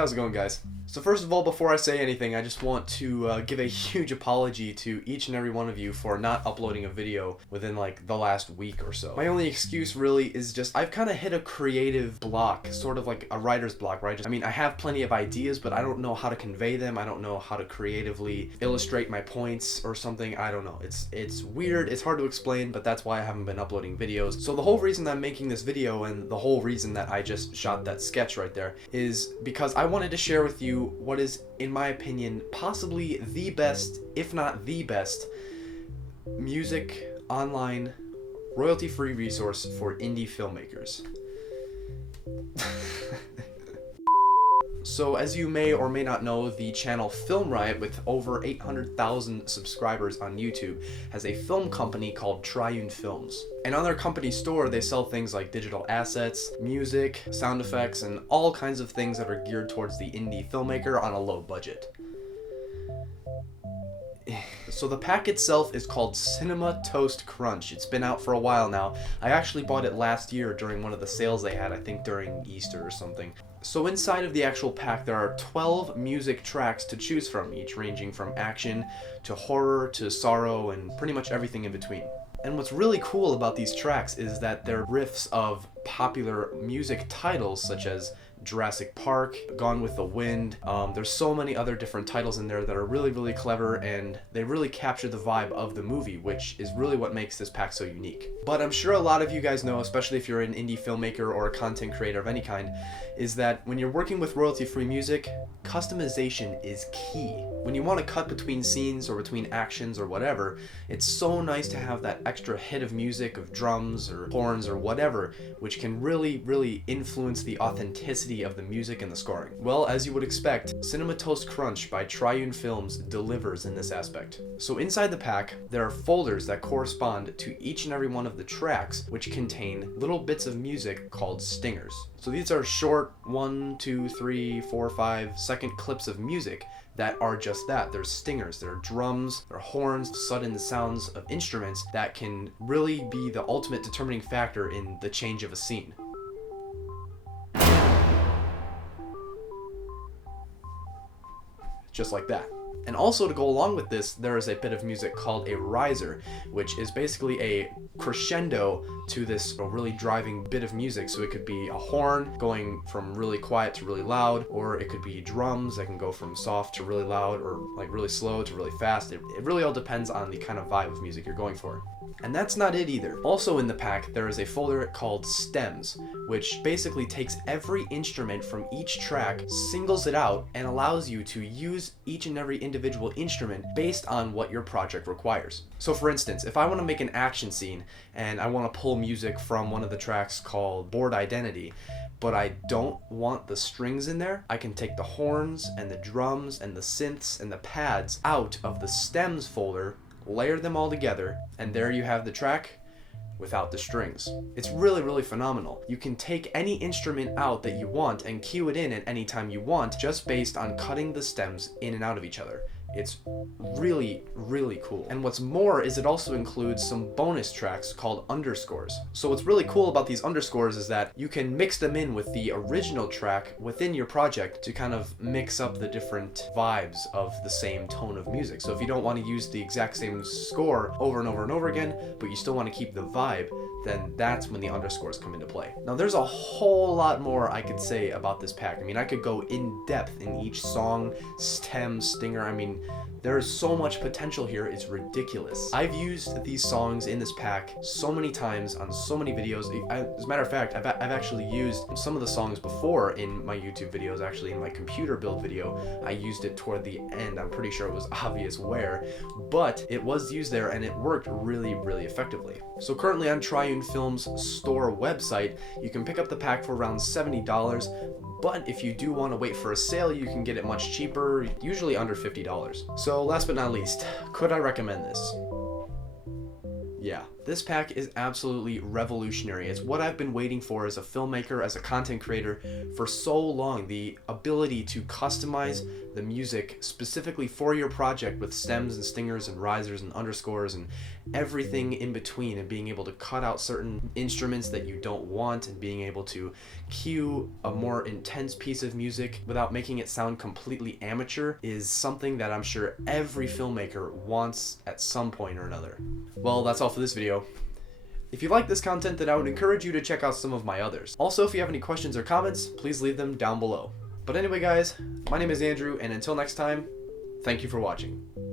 how's it going, guys? So first of all, before I say anything, I just want to give a huge apology to each and every one of you for not uploading a video within like the last week or so. My only excuse really is just I've kind of hit a creative block, sort of like a writer's block, right? I have plenty of ideas, but I don't know how to convey them. I don't know how to creatively illustrate my points or something. I don't know. It's weird. It's hard to explain, but that's why I haven't been uploading videos. So the whole reason I'm making this video and the whole reason that I just shot that sketch right there is because I wanted to share with you what is, in my opinion, possibly the best, if not the best, music online royalty-free resource for indie filmmakers. So as you may or may not know, the channel Film Riot, with over 800,000 subscribers on YouTube, has a film company called Triune Films. And on their company store, they sell things like digital assets, music, sound effects, and all kinds of things that are geared towards the indie filmmaker on a low budget. So the pack itself is called Cinema Toast Crunch. It's been out for a while now. I actually bought it last year during one of the sales they had, I think during Easter or something. So inside of the actual pack there are 12 music tracks to choose from, each ranging from action to horror to sorrow and pretty much everything in between. And what's really cool about these tracks is that they're riffs of popular music titles such as Jurassic Park, Gone with the Wind. There's so many other different titles in there that are really, really clever, and they really capture the vibe of the movie, which is really what makes this pack so unique. But I'm sure a lot of you guys know, especially if you're an indie filmmaker or a content creator of any kind, is that when you're working with royalty-free music, customization is key. When you want to cut between scenes or between actions or whatever, it's so nice to have that extra hit of music, of drums or horns or whatever, which can really, really influence the authenticity of the music and the scoring. Well, as you would expect, Cinema Toast Crunch by Triune Films delivers in this aspect. So inside the pack, there are folders that correspond to each and every one of the tracks, which contain little bits of music called stingers. So these are short 1, 2, 3, 4, 5 second clips of music that are just that. They're stingers, they're drums, they're horns, sudden sounds of instruments that can really be the ultimate determining factor in the change of a scene. Just like that. And also to go along with this, there is a bit of music called a riser, which is basically a crescendo to this really driving bit of music. So it could be a horn going from really quiet to really loud, or it could be drums that can go from soft to really loud, or like really slow to really fast. It really all depends on the kind of vibe of music you're going for. And that's not it either. Also in the pack, there is a folder called stems, which basically takes every instrument from each track, singles it out, and allows you to use each and every individual instrument based on what your project requires. So for instance, if I want to make an action scene and I want to pull music from one of the tracks called Bored Identity, but I don't want the strings in there, I can take the horns and the drums and the synths and the pads out of the stems folder, layer them all together, and there you have the track without the strings. It's really, really phenomenal. You can take any instrument out that you want and cue it in at any time you want, just based on cutting the stems in and out of each other. It's really, really cool. And what's more is it also includes some bonus tracks called underscores. So what's really cool about these underscores is that you can mix them in with the original track within your project to kind of mix up the different vibes of the same tone of music. So if you don't want to use the exact same score over and over and over again, but you still want to keep the vibe, then that's when the underscores come into play. Now there's a whole lot more I could say about this pack. I mean, I could go in depth in each song, stem, stinger. I mean, there is so much potential here, it's ridiculous. I've used these songs in this pack so many times on so many videos. As a matter of fact, I've actually used some of the songs before in my YouTube videos. Actually, in my computer build video, I used it toward the end. I'm pretty sure it was obvious where, but it was used there and it worked really, really effectively. So currently on Triune Films store website, you can pick up the pack for around $70, but if you do want to wait for a sale, you can get it much cheaper, usually under $50. So last but not least, could I recommend this? Yeah, this pack is absolutely revolutionary. It's what I've been waiting for as a filmmaker, as a content creator for so long. The ability to customize the music specifically for your project with stems and stingers and risers and underscores and everything in between, and being able to cut out certain instruments that you don't want, and being able to cue a more intense piece of music without making it sound completely amateur is something that I'm sure every filmmaker wants at some point or another. Well, that's all for this video. If you like this content, then I would encourage you to check out some of my others. Also, if you have any questions or comments, please leave them down below. But anyway guys, my name is Andrew, and until next time, thank you for watching.